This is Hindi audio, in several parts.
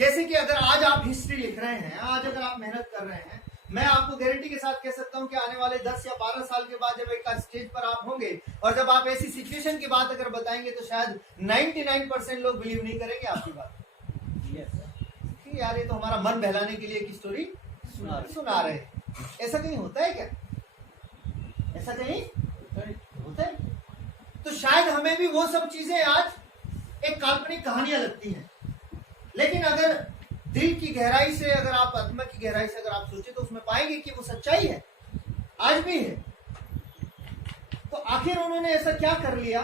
जैसे कि अगर आज आप हिस्ट्री लिख रहे हैं, आज अगर आप मेहनत कर रहे हैं, मैं आपको गारंटी के साथ कह सकता हूं कि आने वाले 10 या 12 साल के बाद जब एक स्टेज पर आप होंगे और जब आप ऐसी सिचुएशन की बात अगर बताएंगे तो शायद 99% लोग बिलीव नहीं करेंगे आपकी बात। कि यार ये तो हमारा मन बहलाने के लिए एक स्टोरी सुना रहे हैं। ऐसा कहीं होता है क्या? ऐसा कहीं होता है? तो शायद हमें भी वो सब चीजें आज एक काल्पनिक कहानियां लगती हैं, लेकिन अगर दिल की गहराई से, अगर आप आत्मा की गहराई से अगर आप सोचे तो उसमें पाएंगे कि वो सच्चाई है, आज भी है। तो आखिर उन्होंने ऐसा क्या कर लिया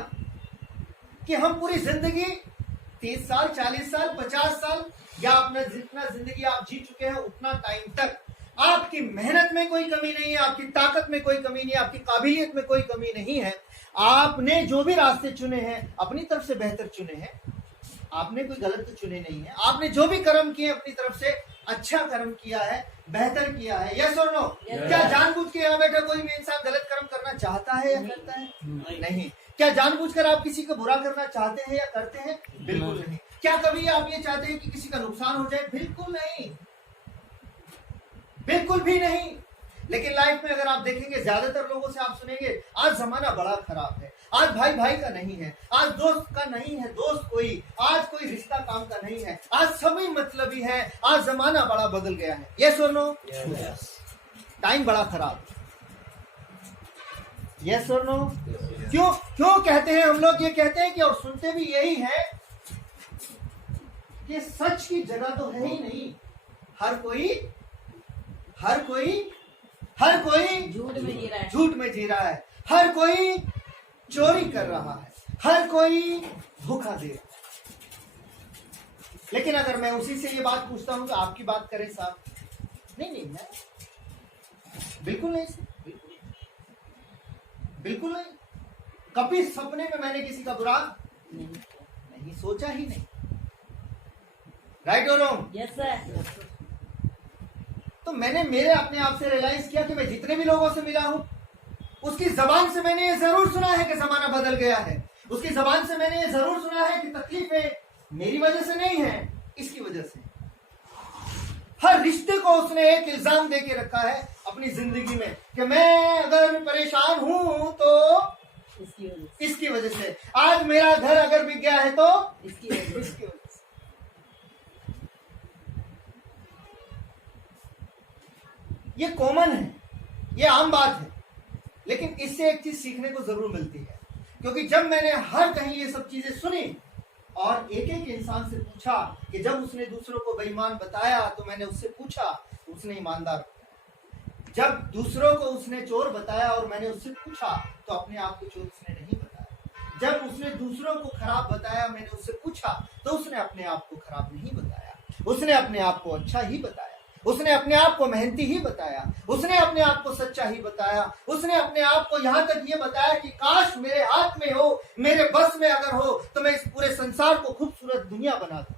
कि हम पूरी जिंदगी 30 साल, 40 साल, 50 साल या अपना जितना जिंदगी आप जी चुके हैं उतना टाइम तक आपकी मेहनत में कोई कमी नहीं है, आपकी ताकत में कोई कमी नहीं है, आपकी काबिलियत में कोई कमी नहीं है। आपने जो भी रास्ते चुने हैं अपनी तरफ से बेहतर चुने हैं, आपने कोई गलत तो चुने नहीं है। आपने जो भी कर्म किए अपनी तरफ से अच्छा कर्म किया है, बेहतर किया है। यस और नो? क्या जानबूझ के यहाँ बैठा कोई भी इंसान गलत कर्म करना चाहता है या करता है? नहीं। क्या जानबूझकर आप किसी को बुरा करना चाहते हैं या करते हैं? बिल्कुल नहीं। क्या कभी आप ये चाहते हैं कि किसी का नुकसान हो जाए? बिल्कुल नहीं, बिल्कुल भी नहीं। लेकिन लाइफ में अगर आप देखेंगे, ज्यादातर लोगों से आप सुनेंगे आज जमाना बड़ा खराब है, आज भाई भाई का नहीं है, आज दोस्त का नहीं है दोस्त कोई, आज कोई रिश्ता काम का नहीं है, आज सभी मतलबी है, आज जमाना बड़ा बदल गया है। यस और नो? टाइम बड़ा खराब। यस और नो? क्यों क्यों कहते हैं हम लोग? ये कहते हैं कि और सुनते भी यही है कि सच की जगह तो है ही नहीं। हर कोई झूठ में जी रहा है, हर कोई चोरी कर रहा है, हर कोई धोखा दे रहा है। लेकिन अगर मैं उसी से ये बात पूछता हूं तो आपकी बात करें साहब, नहीं मैं बिल्कुल नहीं, बिल्कुल नहीं। कभी सपने में मैंने किसी का बुरा नहीं सोचा ही नहीं। राइट और रॉन्ग? Yes sir. तो मैंने मेरे अपने आप से रियलाइज किया कि मैं जितने भी लोगों से मिला हूं उसकी जबान से मैंने ये जरूर सुना है कि जमाना बदल गया है। उसकी जबान से मैंने ये जरूर सुना है कि तकलीफें मेरी वजह से नहीं है, इसकी वजह से। हर रिश्ते को उसने एक इल्जाम दे के रखा है अपनी जिंदगी में कि मैं अगर परेशान हूं तो इसकी वजह से। आज मेरा घर अगर बिक गया है तो इसकी वजह से। ये कॉमन है, ये आम बात है। लेकिन इससे एक चीज सीखने को जरूर मिलती है, क्योंकि जब मैंने हर कहीं ये सब चीजें सुनी और एक एक इंसान से पूछा कि जब उसने दूसरों को बेईमान बताया तो मैंने उससे पूछा, उसने ईमानदार बताया। जब दूसरों को उसने चोर बताया और मैंने उससे पूछा तो अपने आप को चोर उसने नहीं बताया। जब उसने दूसरों को खराब बताया, मैंने उससे पूछा तो उसने अपने आप को खराब नहीं बताया, उसने अपने आप को अच्छा ही बताया, उसने अपने आप को मेहनती ही बताया, उसने अपने आप को सच्चा ही बताया, उसने अपने आप को यहाँ तक ये बताया कि काश मेरे हाथ में हो, मेरे बस में अगर हो तो मैं इस पूरे संसार को खूबसूरत दुनिया बना दूं,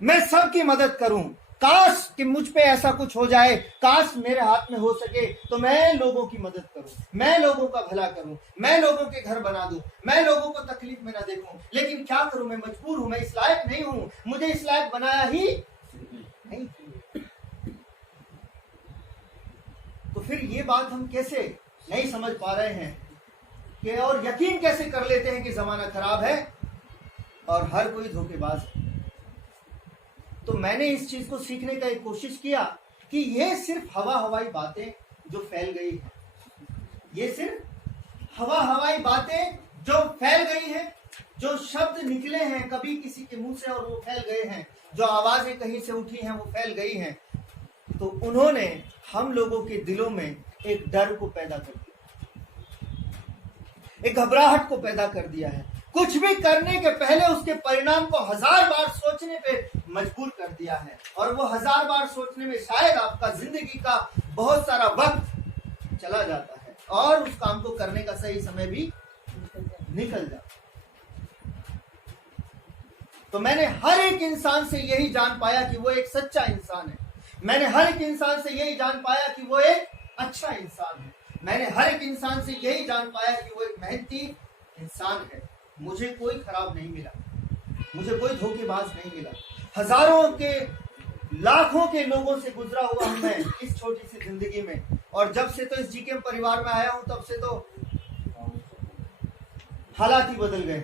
मैं सबकी मदद करूं। काश कि मुझ पे ऐसा कुछ हो जाए, काश मेरे हाथ में हो सके तो मैं लोगों की मदद करूं, मैं लोगों का भला करूं, मैं लोगों के घर बना दूं, मैं लोगों को तकलीफ में ना देखूं। लेकिन क्या करूं, मैं मजबूर हूं, मैं इस लायक नहीं हूं, मुझे इस लायक बनाया ही नहीं। तो फिर ये बात हम कैसे नहीं समझ पा रहे हैं कि और यकीन कैसे कर लेते हैं कि जमाना खराब है और हर कोई धोखेबाज है। तो मैंने इस चीज को सीखने का एक कोशिश किया कि ये सिर्फ हवाई बातें जो फैल गई है, ये सिर्फ हवाई बातें जो फैल गई है, जो शब्द निकले हैं कभी किसी के मुंह से और वो फैल गए हैं, जो आवाजें कहीं से उठी हैं वो फैल गई हैं, तो उन्होंने हम लोगों के दिलों में एक डर को पैदा कर दिया, एक घबराहट को पैदा कर दिया है। कुछ भी करने के पहले उसके परिणाम को 1000 बार सोचने पे मजबूर कर दिया है, और वो 1000 बार सोचने में शायद आपका जिंदगी का बहुत सारा वक्त चला जाता है और उस काम को करने का सही समय भी निकल जाता है। तो मैंने हर एक इंसान से यही जान पाया कि वो एक सच्चा इंसान है। मैंने हर एक इंसान से यही जान पाया कि वो एक अच्छा इंसान है। मैंने हर एक इंसान से यही जान पाया कि वो एक मेहनती इंसान है। मुझे कोई खराब नहीं मिला, मुझे कोई धोखेबाज नहीं मिला। हजारों के लाखों के लोगों से गुजरा हुआ हूं मैं इस छोटी सी जिंदगी में, और जब से तो इस जीकेएम परिवार में आया हूं तब से तो हालात ही बदल गए।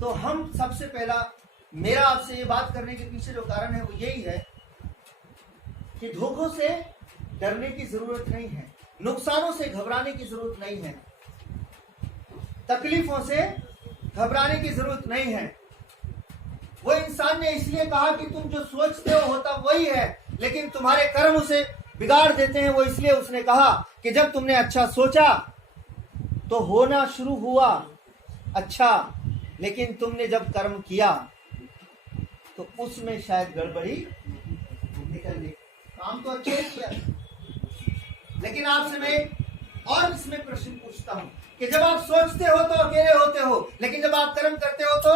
तो हम सबसे पहला, मेरा आपसे ये बात करने के पीछे जो कारण है वो यही है कि धोखों से डरने की जरूरत नहीं है, नुकसानों से घबराने की जरूरत नहीं है, तकलीफों से घबराने की जरूरत नहीं है। वो इंसान ने इसलिए कहा कि तुम जो सोचते हो होता वही है, लेकिन तुम्हारे कर्म उसे बिगाड़ देते हैं। वो इसलिए उसने कहा कि जब तुमने अच्छा सोचा तो होना शुरू हुआ अच्छा, लेकिन तुमने जब कर्म किया तो उसमें शायद गड़बड़ी निकल गई। काम तो अच्छे किया, लेकिन आपसे मैं और इसमें प्रश्न पूछता हूं कि जब आप सोचते हो तो अकेले होते हो, लेकिन जब आप कर्म करते हो तो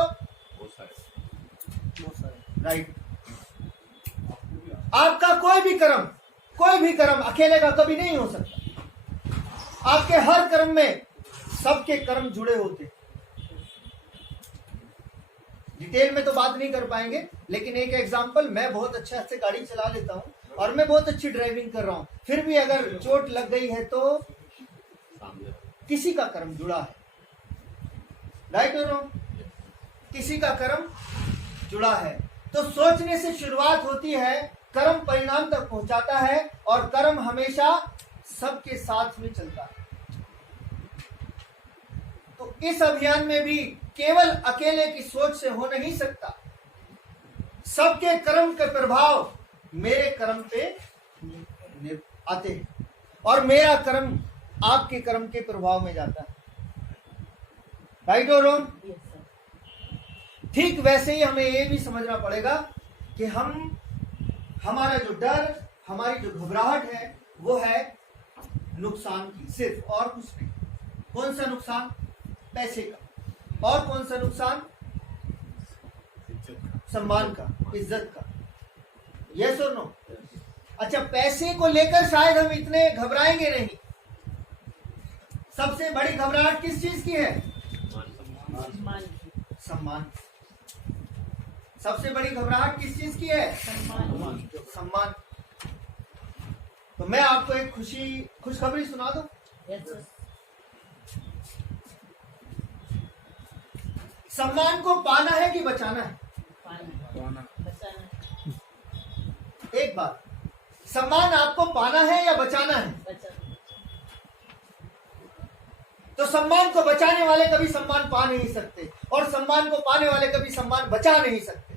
राइट। आपका कोई भी कर्म अकेले का कभी नहीं हो सकता। आपके हर कर्म में सबके कर्म जुड़े होते। डिटेल में तो बात नहीं कर पाएंगे, लेकिन एक एग्जांपल, मैं बहुत अच्छा से गाड़ी चला लेता हूं और मैं बहुत अच्छी ड्राइविंग कर रहा हूं, फिर भी अगर चोट लग गई है तो किसी का कर्म जुड़ा है, राइट और रॉन्ग? किसी का कर्म जुड़ा है। तो सोचने से शुरुआत होती है, कर्म परिणाम तक पहुंचाता है, और कर्म हमेशा सबके साथ में चलता है। तो इस अभियान में भी केवल अकेले की सोच से हो नहीं सकता। सबके कर्म के प्रभाव मेरे कर्म पे आते हैं, और मेरा कर्म आपके कर्म के प्रभाव में जाता है, राइट और रॉन्ग? ठीक वैसे ही हमें ये भी समझना पड़ेगा कि हमारा जो डर, हमारी जो घबराहट है वो है नुकसान की, सिर्फ, और कुछ नहीं। कौन सा नुकसान? पैसे का। और कौन सा नुकसान? सम्मान का, इज्जत का। यस और नो? अच्छा, पैसे को लेकर शायद हम इतने घबराएंगे नहीं। सबसे बड़ी घबराहट किस चीज की है? सम्मान। सबसे बड़ी घबराहट किस चीज की है? सम्मान। तो मैं आपको एक खुशखबरी सुना दूं। सम्मान को पाना है कि बचाना है? एक बात, सम्मान आपको पाना है या बचाना है? तो सम्मान को बचाने वाले कभी सम्मान पा नहीं सकते, और सम्मान को पाने वाले कभी सम्मान बचा नहीं सकते।